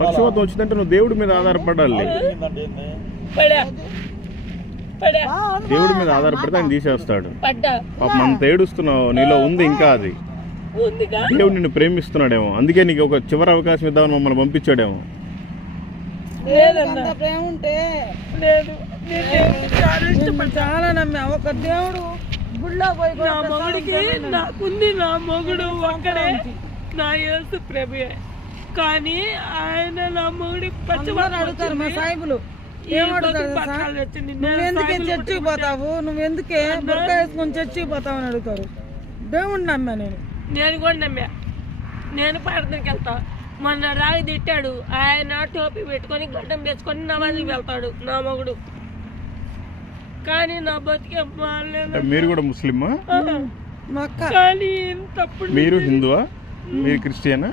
పక్షవాతం వచ్చిందంటే నువ్వు దేవుడి మీద ఆధారపడాలి. దేవుడి మీద ఆధారపడితే ఆయన తీసేస్తాడు. పాపం అంత ఏడుస్తున్నావు, నీలో ఉంది ఇంకా అది. దేవుడు నిన్ను ప్రేమిస్తున్నాడేమో, అందుకే నీకు ఒక చివరి అవకాశం ఇద్దామని మమ్మల్ని పంపించాడేమో. చాలా నమ్మా ఒక దేవుడు గుళ్ళో పోయి నా మొగుడికి నాకుంది, నా మొగుడు ఒక్కడే నా యేసు ప్రభుయే. కానీ ఆయన నా మొగుడికి పచ్చవారు అడుగుతారు మా సాయిబులు, నువ్వెందుకే చర్చికి పోతావు, నువ్వెందుకే బుర్కా వేసుకొని చర్చికి పోతావు అని అడుగుతారు. దేవుడిని నమ్మా నేను కూడా నమ్మా. నేను ప్రార్థనకి వెళ్తా. మొన్న రాగి తిట్టాడు, ఆయన టోపీ పెట్టుకొని గడ్డం వేసుకొని నమాజ్కి వెళ్తాడు నా మొగుడు. కానీ నా బతికే మీరు కూడా ముస్లిమా? కానీ తప్పుడు. మీరు హిందువా? మీరు క్రిస్టియనా?